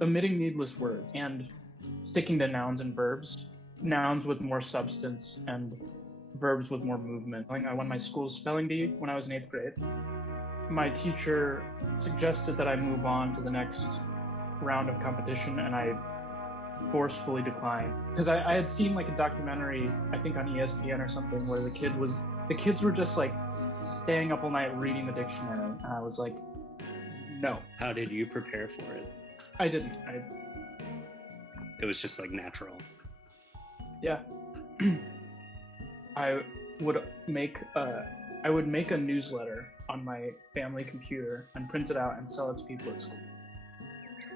omitting needless words and sticking to nouns and verbs, nouns with more substance and verbs with more movement. I won my school's spelling bee when I was in 8th grade. My teacher suggested that I move on to the next round of competition, and I forcefully declined because I had seen like a documentary, I think on ESPN or something, where the kids were just like staying up all night reading the dictionary, and I was like, no. How did you prepare for it? I didn't. It was just like natural. Yeah. I would make a newsletter on my family computer and print it out and sell it to people at school.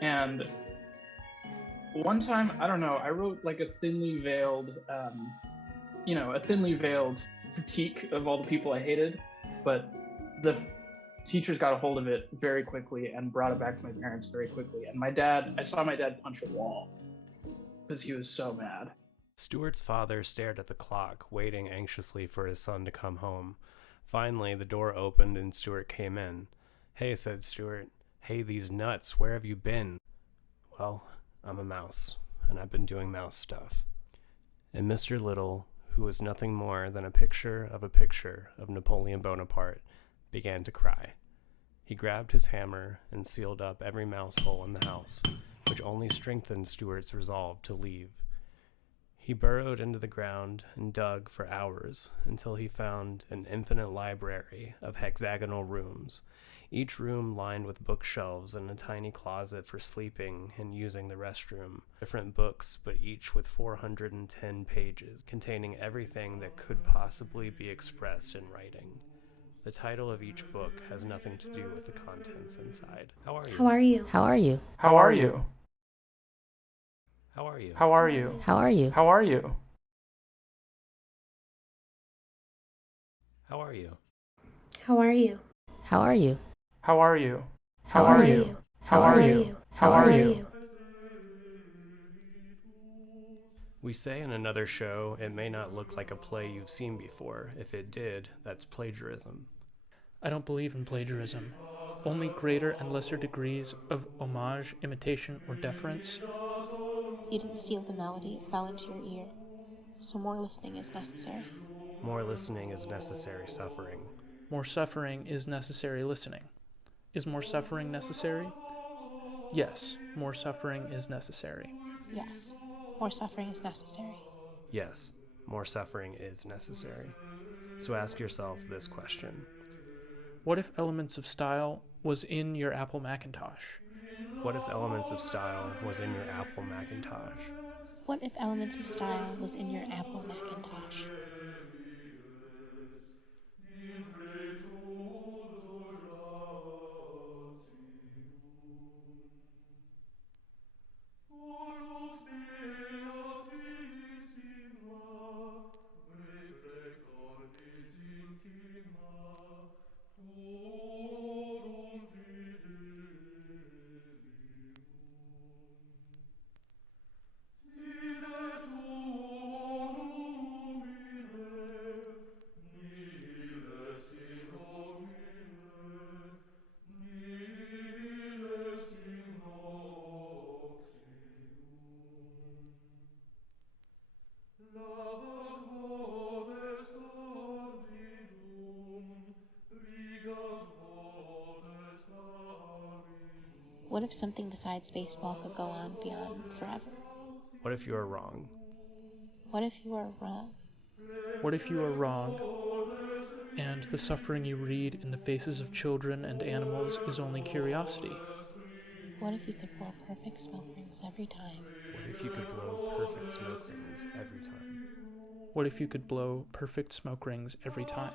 And one time, I don't know, I wrote like a thinly veiled critique of all the people I hated, but the teachers got a hold of it very quickly and brought it back to my parents very quickly. And I saw my dad punch a wall because he was so mad. Stuart's father stared at the clock, waiting anxiously for his son to come home. Finally, the door opened and Stuart came in. "Hey," said Stuart. "Hey, these nuts, where have you been?" "Well, I'm a mouse, and I've been doing mouse stuff." And Mr. Little, who was nothing more than a picture of Napoleon Bonaparte, began to cry. He grabbed his hammer and sealed up every mouse hole in the house, which only strengthened Stuart's resolve to leave. He burrowed into the ground and dug for hours until he found an infinite library of hexagonal rooms, each room lined with bookshelves and a tiny closet for sleeping and using the restroom. Different books, but each with 410 pages, containing everything that could possibly be expressed in writing. The title of each book has nothing to do with the contents inside. How are you? How are you? How are you? How are you? How are you? How are you? How are you? How are you? How are you? How are you? How are you? How are you? How are you? How are you? How are you? We say in another show, it may not look like a play you've seen before. If it did, that's plagiarism. I don't believe in plagiarism. Only greater and lesser degrees of homage, imitation, or deference. You didn't steal the melody, it fell into your ear. So more listening is necessary. More listening is necessary suffering. More suffering is necessary listening. Is more suffering necessary? Yes, more suffering is necessary. Yes, more suffering is necessary. Yes, more suffering is necessary. So ask yourself this question. What if Elements of Style was in your Apple Macintosh? What if Elements of Style was in your Apple Macintosh? What if Elements of Style was in your Apple Macintosh? What if something besides baseball could go on beyond forever? What if you are wrong? What if you are wrong? What if you are wrong, and the suffering you read in the faces of children and animals is only curiosity? What if you could blow perfect smoke rings every time? What if you could blow perfect smoke rings every time? What if you could blow perfect smoke rings every time?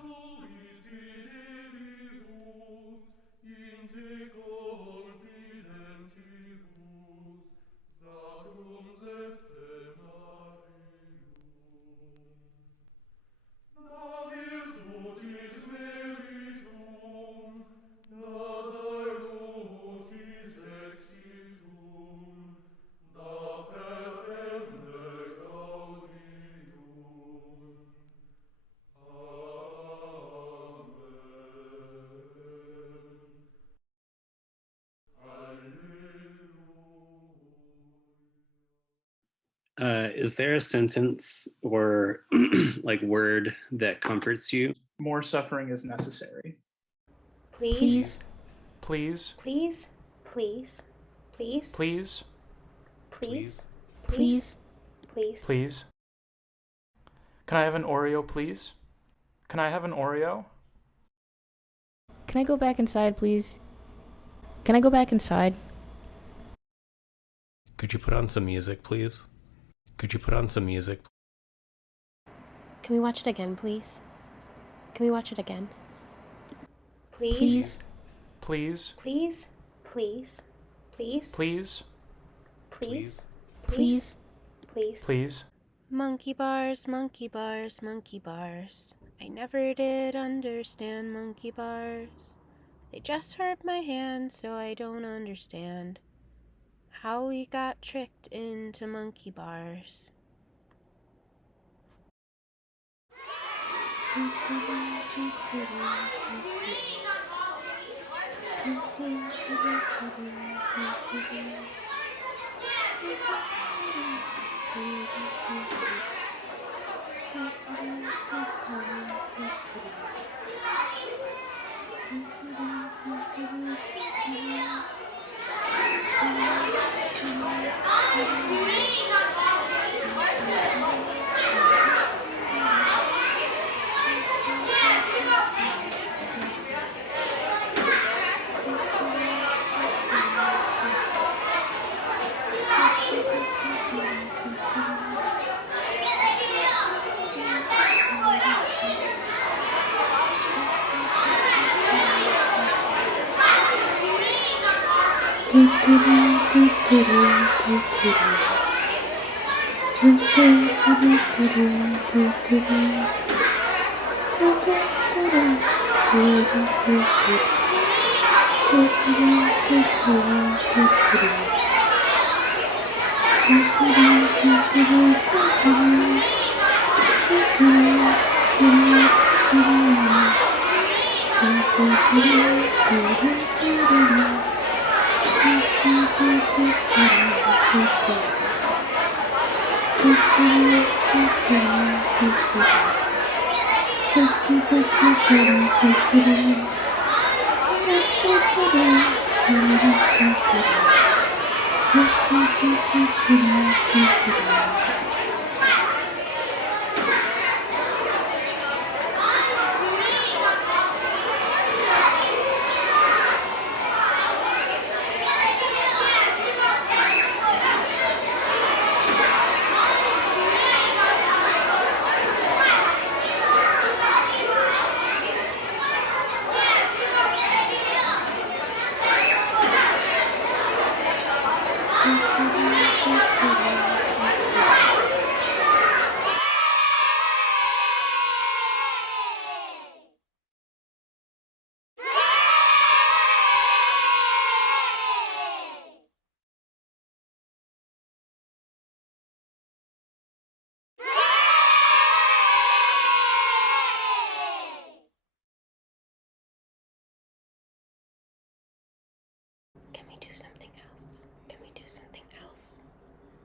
Is there a sentence or like word that comforts you? More suffering is necessary. Please. Please. Please. Please. Please. Please. Please. Please. Please. Please. Can I have an Oreo, please? Can I have an Oreo? Can I go back inside, please? Can I go back inside? Could you put on some music, please? Could you put on some music? Can we watch it again, please? Can we watch it again? Please. Please. Please. Please. Please. Please. Please. Please. Please. Please. Monkey bars, monkey bars, monkey bars. I never did understand monkey bars. They just hurt my hand, so I don't understand how we got tricked into monkey bars. Can we do something else? Can we do something else?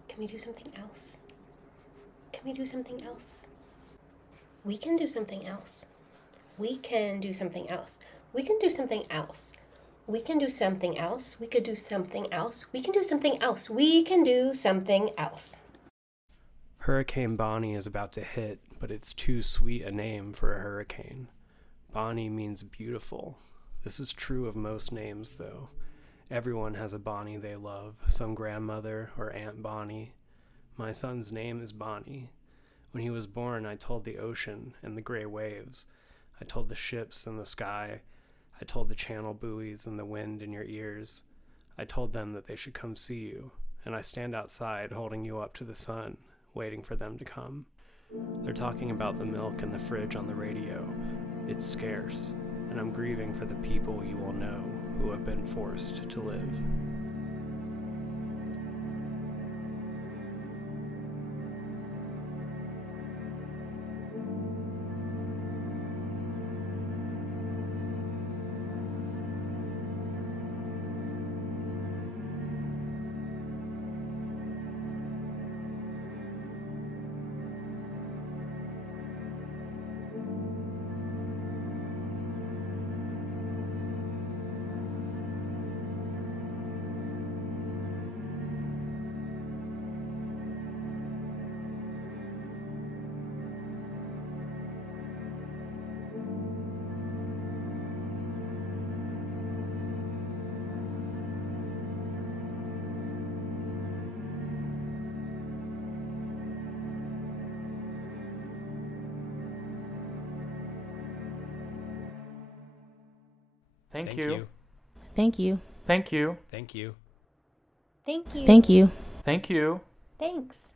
Can we do something else? Can we do something else? We can do something else. We can do something else. We can do something else. We can do something else. We could do something else. We can do something else. We can do something else. Hurricane Bonnie is about to hit, but it's too sweet a name for a hurricane. Bonnie means beautiful. This is true of most names, though. Everyone has a Bonnie they love, some grandmother or Aunt Bonnie. My son's name is Bonnie. When he was born, I told the ocean and the gray waves. I told the ships and the sky. I told the channel buoys and the wind in your ears. I told them that they should come see you, and I stand outside holding you up to the sun, waiting for them to come. They're talking about the milk in the fridge on the radio. It's scarce, and I'm grieving for the people you will know who have been forced to live. Thank you. Thank you. Thank you. Thank you. Thank you. Thank you. Thank you. Thanks.